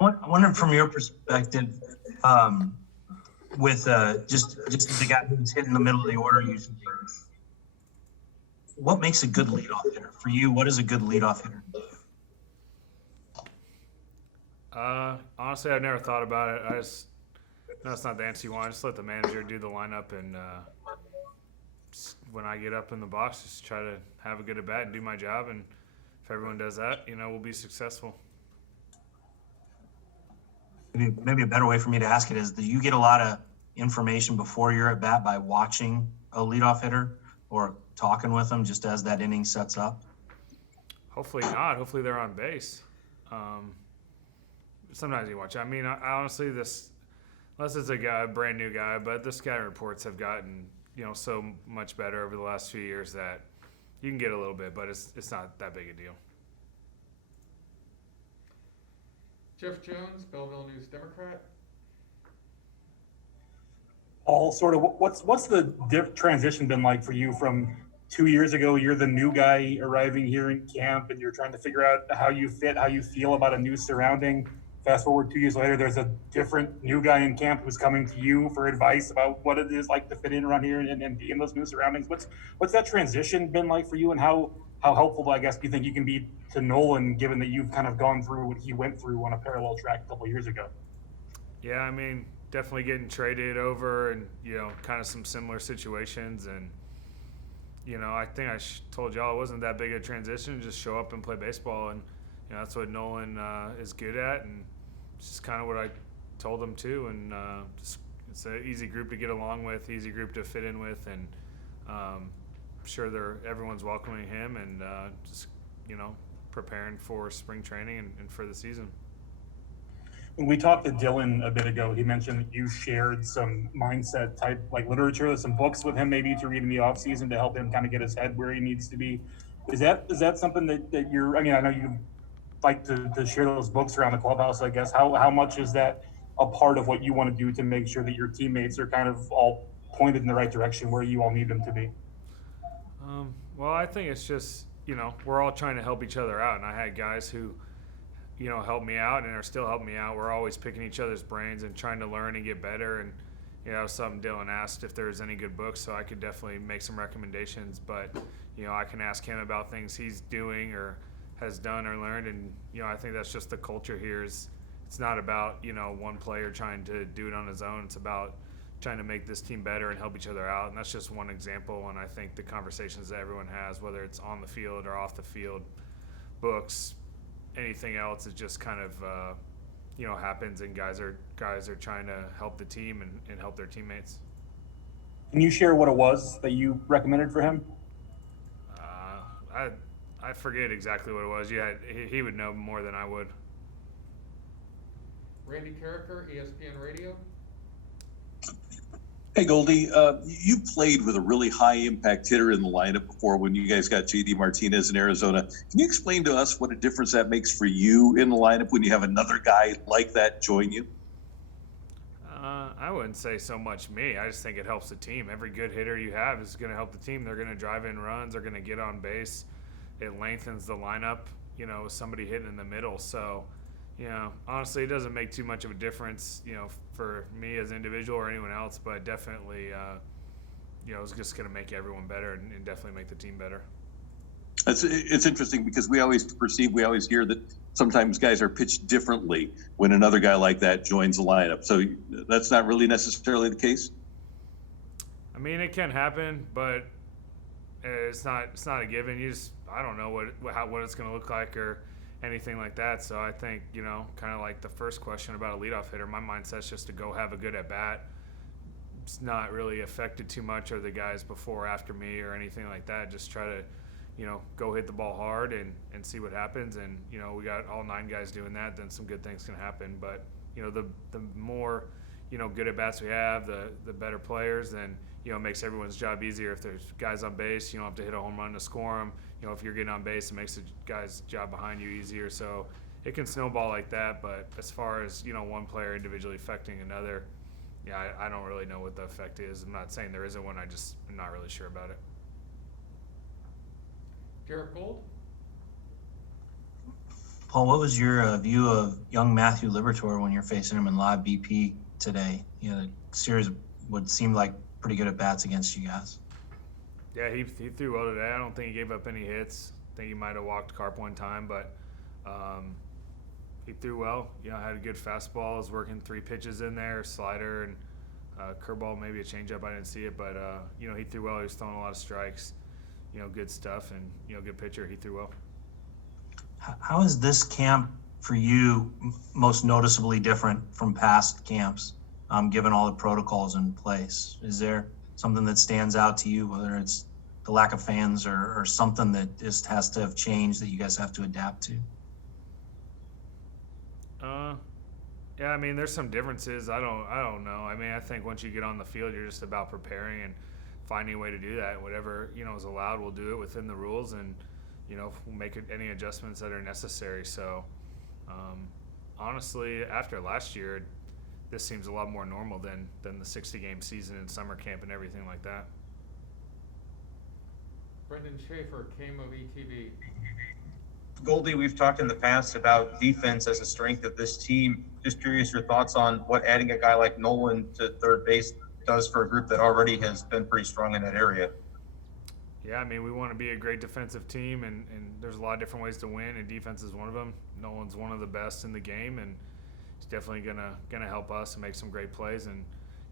I wonder from your perspective, with just the guy who's hitting the middle of the order usually, what makes a good leadoff hitter for you? What is a good leadoff hitter do? Honestly, I've never thought about it. I just no, it's not the answer you want. Just let the manager do the lineup, and when I get up in the box, just try to have a good at bat and do my job. And if everyone does that, we'll be successful. Maybe a better way for me to ask it is: do you get a lot of information before you're at bat by watching a leadoff hitter or talking with them just as that inning sets up? Hopefully not. Hopefully they're on base. Sometimes you watch. I mean, I honestly, this unless it's a brand new guy, but the scouting reports have gotten so much better over the last few years that you can get a little bit, but it's not that big a deal. Jeff Jones, Belleville News Democrat. All sort of what's the transition been like for you from 2 years ago? You're the new guy arriving here in camp, and you're trying to figure out how you fit, how you feel about a new surrounding. Fast forward 2 years later, there's a different new guy in camp who's coming to you for advice about what it is like to fit in around here and be in those new surroundings. What's that transition been like for you, and how helpful, I guess, do you think you can be to Nolan, given that you've kind of gone through what he went through on a parallel track a couple of years ago? Yeah, I mean, definitely getting traded over, and kind of some similar situations, and I think I told y'all it wasn't that big a transition. Just show up and play baseball, and that's what Nolan is good at, and it's just kind of what I told him too. And it's an easy group to get along with, easy group to fit in with, and I'm sure everyone's welcoming him, and just preparing for spring training and for the season. When we talked to Dylan a bit ago, he mentioned that you shared some mindset type like literature, some books with him maybe to read in the off season to help him kind of get his head where he needs to be. Is that something that you're? I mean, I know you like to share those books around the clubhouse. I guess how much is that a part of what you want to do to make sure that your teammates are kind of all pointed in the right direction where you all need them to be? Well, I think it's just we're all trying to help each other out, and I had guys who help me out and are still helping me out. We're always picking each other's brains and trying to learn and get better. And something Dylan asked if there's any good books, so I could definitely make some recommendations. But I can ask him about things he's doing or has done or learned. And I think that's just the culture here. It's not about one player trying to do it on his own. It's about trying to make this team better and help each other out. And that's just one example. And I think the conversations that everyone has, whether it's on the field or off the field, books, anything else, it just kind of happens, and guys are trying to help the team and help their teammates. Can you share what it was that you recommended for him? I forget exactly what it was. Yeah, he would know more than I would. Randy Carricker, ESPN Radio. Hey, Goldy, you played with a really high-impact hitter in the lineup before when you guys got J.D. Martinez in Arizona. Can you explain to us what a difference that makes for you in the lineup when you have another guy like that join you? I wouldn't say so much me. I just think it helps the team. Every good hitter you have is going to help the team. They're going to drive in runs. They're going to get on base. It lengthens the lineup, with somebody hitting in the middle. So, honestly, it doesn't make too much of a difference, for me as an individual or anyone else, but definitely, it's just going to make everyone better and definitely make the team better. It's interesting because we always hear that sometimes guys are pitched differently when another guy like that joins the lineup. So that's not really necessarily the case? I mean, it can happen, but it's not a given. I don't know what it's going to look like or anything like that. So I think, kind of like the first question about a leadoff hitter, my mindset's just to go have a good at bat. It's not really affected too much or the guys before or after me or anything like that. Just try to, go hit the ball hard and see what happens. And, we got all 9 guys doing that, then some good things can happen. But, the more, good at bats we have, the better players, then, it makes everyone's job easier. If there's guys on base, you don't have to hit a home run to score them. If you're getting on base, it makes the guy's job behind you easier. So it can snowball like that. But as far as, one player individually affecting another, I don't really know what the effect is. I'm not saying there isn't one. I'm not really sure about it. Garrett Gold. Paul, what was your view of young Matthew Liberatore when you're facing him in live BP today? You know, the series would seem like pretty good at bats against you guys. Yeah, he threw well today. I don't think he gave up any hits. I think he might have walked Carp one time, but he threw well. You know, had a good fastball. Was working 3 pitches in there, slider and curveball, maybe a changeup. I didn't see it, but you know, he threw well. He was throwing a lot of strikes. You know, good stuff, and you know, good pitcher. He threw well. How is this camp for you most noticeably different from past camps, given all the protocols in place? Is there something that stands out to you, whether it's the lack of fans or something that just has to have changed that you guys have to adapt to? Yeah, I mean, there's some differences. I don't know. I mean, I think once you get on the field, you're just about preparing and finding a way to do that. Whatever, you know, is allowed, we'll do it within the rules, and you know, we'll make any adjustments that are necessary. So, honestly, after last year, this seems a lot more normal than the 60-game season and summer camp and everything like that. Brendan Schaefer, KMO ETV. Goldy, we've talked in the past about defense as a strength of this team. Just curious your thoughts on what adding a guy like Nolan to third base does for a group that already has been pretty strong in that area. Yeah, I mean, we want to be a great defensive team, and there's a lot of different ways to win, and defense is one of them. Nolan's one of the best in the game, and he's definitely gonna help us and make some great plays. And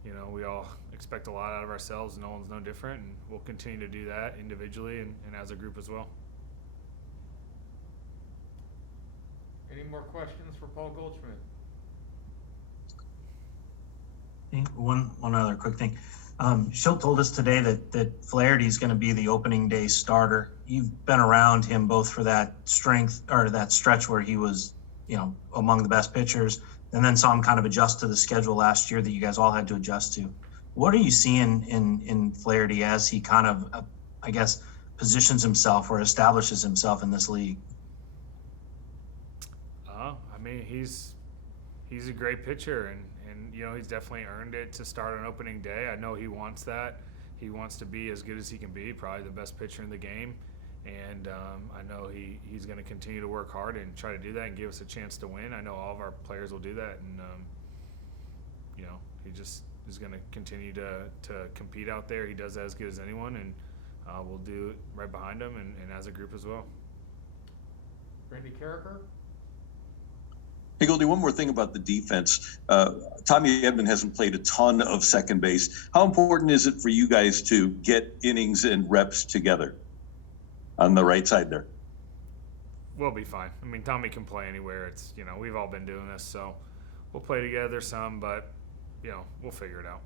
you know, we all expect a lot out of ourselves. Nolan's no different, and we'll continue to do that individually and as a group as well. Any more questions for Paul Goldschmidt? One other quick thing. Schilt told us today that Flaherty is going to be the opening day starter. You've been around him both for that strength or that stretch where he was, you know, among the best pitchers, and then saw him kind of adjust to the schedule last year that you guys all had to adjust to. What are you seeing in Flaherty as he kind of, I guess, positions himself or establishes himself in this league? I mean, he's a great pitcher, and you know, he's definitely earned it to start on opening day. I know he wants that. He wants to be as good as he can be, probably the best pitcher in the game. And I know he's going to continue to work hard and try to do that and give us a chance to win. I know all of our players will do that, and you know, he just is going to continue to compete out there. He does that as good as anyone, and we'll do it right behind him and as a group as well. Randy Carricker? Hey, Goldy, one more thing about the defense. Tommy Edman hasn't played a ton of second base. How important is it for you guys to get innings and reps together on the right side there? We'll be fine. I mean, Tommy can play anywhere. It's, you know, we've all been doing this, so we'll play together some, but, you know, we'll figure it out.